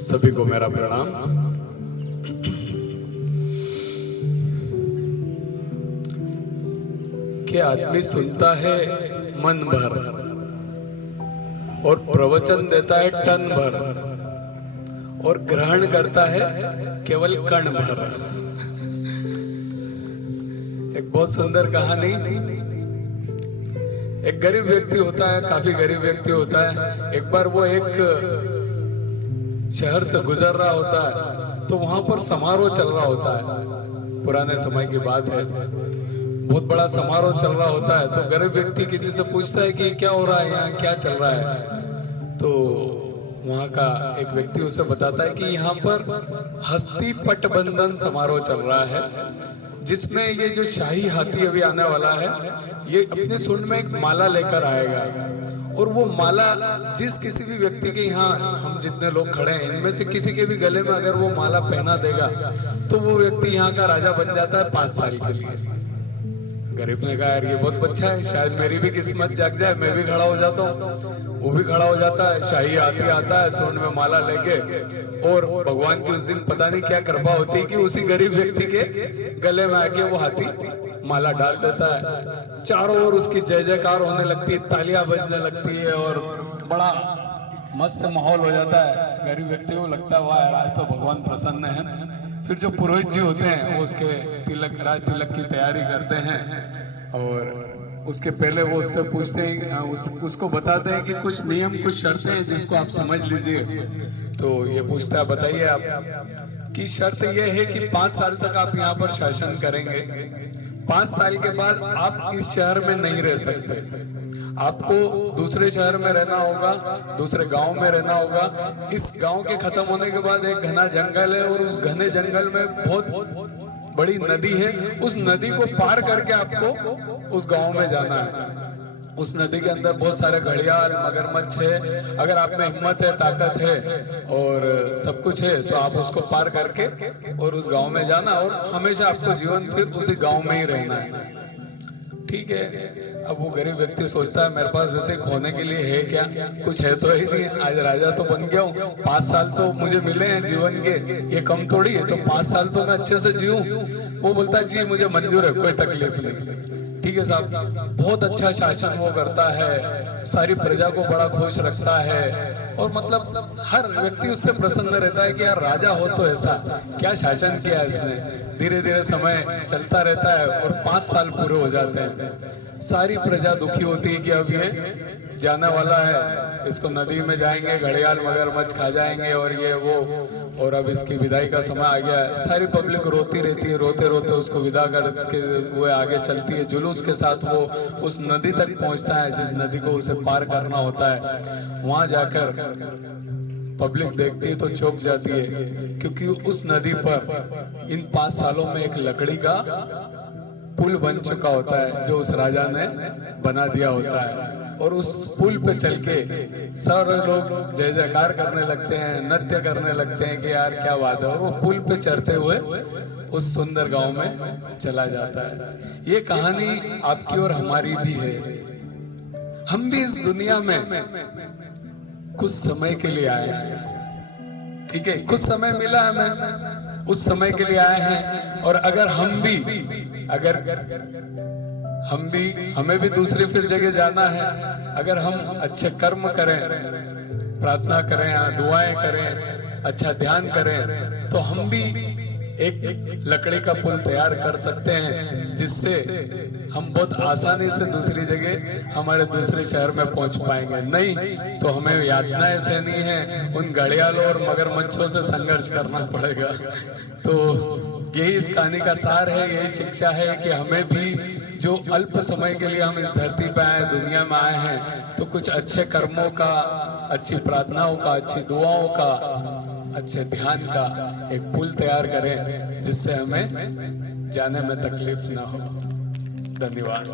सभी को मेरा प्रणाम। कि आदमी सुनता है मन भर और प्रवचन देता है टन भर और ग्रहण करता है केवल कण भर। एक बहुत सुंदर कहानी। एक गरीब व्यक्ति होता है, काफी गरीब व्यक्ति होता है। एक बार वो एक शहर से गुजर रहा होता है तो वहां पर समारोह चल रहा होता है। पुराने समय की बात है, बहुत बड़ा समारोह चल रहा होता है। तो गरीब व्यक्ति किसी से पूछता है कि क्या हो रहा है, यहाँ क्या चल रहा है। तो वहां का एक व्यक्ति उसे बताता है कि यहाँ पर हस्ती पटबंधन समारोह चल रहा है, जिसमें ये जो शाही हाथी अभी आने वाला है, ये अपने सूंड में एक माला लेकर आएगा और वो माला जिस किसी भी व्यक्ति के, यहाँ हम जितने लोग खड़े हैं इनमें से किसी के भी गले में अगर वो माला पहना देगा तो वो व्यक्ति यहाँ का राजा बन जाता है 5 साल के लिए। गरीब ने कहा यार ये बहुत अच्छा है, शायद मेरी भी किस्मत जाग जाए, मैं भी खड़ा हो जाता हूँ। वो भी खड़ा हो जाता है, शाही हाथी आता है सूंड में माला लेके, और भगवान की उस दिन पता नहीं क्या कृपा होती है कि उसी गरीब व्यक्ति के गले में आके वो हाथी माला डाल देता है। चारों ओर उसकी जय जयकार होने लगती है, तालियां बजने लगती है और बड़ा मस्त माहौल हो जाता है। गरीब व्यक्ति को लगता है वाह यार आज तो भगवान प्रसन्न है। फिर जो पुरोहित जी होते हैं वो उसके राज तिलक की तैयारी करते हैं और उसके पहले वो उससे पूछते हैं, उसको बताते हैं कि कुछ नियम कुछ शर्तें हैं जिसको आप समझ लीजिए। तो ये पूछता है बताइए आप की शर्त ये है कि 5 साल तक आप यहाँ पर शासन करेंगे। 5 साल के बाद आप इस शहर में नहीं रह सकते, आपको दूसरे शहर में रहना होगा, दूसरे गांव में रहना होगा। इस गांव के खत्म होने के बाद एक घना जंगल है और उस घने जंगल में बहुत बड़ी नदी है। उस नदी को पार करके आपको उस गांव में जाना है। उस नदी के अंदर बहुत सारे घड़ियाल मगरमच्छ है। अगर आप में हिम्मत है, ताकत है और सब कुछ है तो आप उसको पार करके और उस गांव में जाना और हमेशा आपको जीवन फिर उसी गांव में ही रहना है। ठीक है। अब वो गरीब व्यक्ति सोचता है मेरे पास वैसे खोने के लिए है क्या, कुछ है तो ही नहीं। आज राजा तो बन गया हूँ, 5 साल तो मुझे मिले हैं जीवन के, ये कम थोड़ी है। तो 5 साल तो मैं अच्छे से जीऊं। वो बोलता है जी मुझे मंजूर है, कोई तकलीफ नहीं। ठीक है साहब। बहुत अच्छा शासन वो करता है, सारी प्रजा को बड़ा खुश रखता है और मतलब हर व्यक्ति उससे प्रसन्न रहता है कि यार राजा हो तो ऐसा क्या शासन किया इसने। धीरे धीरे समय चलता रहता है और 5 साल पूरे हो जाते हैं। सारी प्रजा दुखी होती है कि अब ये जाने वाला है, इसको नदी में जाएंगे, घड़ियाल मगरमच्छ खा जाएंगे और ये वो, और अब इसकी विदाई का समय आ गया है। सारी पब्लिक रोती रहती है, रोते रोते उसको विदा करके वो आगे चलती है। जुलूस के साथ वो उस नदी तक पहुंचता है जिस नदी को उसे पार करना होता है। वहां जाकर पब्लिक देखती है तो चौंक जाती है, क्योंकि उस नदी पर इन 5 सालों में एक लकड़ी का पुल बन चुका होता है जो उस राजा ने बना दिया होता है। और उस पुल पे चल के सारे लोग जय जयकार करने लगते हैं, नृत्य करने लगते हैं कि यार क्या बात है। और वो पुल पे चढ़ते हुए उस सुंदर गांव में चला जाता है। ये कहानी आपकी और हमारी भी है। हम भी इस दुनिया में कुछ समय के लिए आए हैं। ठीक है, कुछ समय मिला हमें, उस समय के लिए आए हैं। और अगर हमें भी दूसरी फिर जगह जाना है, अगर हम अच्छे कर्म करें, प्रार्थना करें, दुआएं करें, अच्छा ध्यान करें, तो हम भी एक लकड़ी का पुल तैयार कर सकते हैं जिससे हम बहुत आसानी से दूसरी जगह हमारे दूसरे शहर में पहुंच पाएंगे। नहीं तो हमें यातनाएं सहनी है, उन घड़ियालों और मगरमच्छों से संघर्ष करना पड़ेगा। तो यही इस कहानी का सार है, यही शिक्षा है कि हमें भी जो अल्प समय के लिए हम इस धरती पे आए, दुनिया में आए हैं, तो कुछ अच्छे कर्मों का, अच्छी प्रार्थनाओं का, अच्छी दुआओं का, अच्छे ध्यान का एक पुल तैयार करें जिससे हमें जाने में तकलीफ ना हो। धन्यवाद।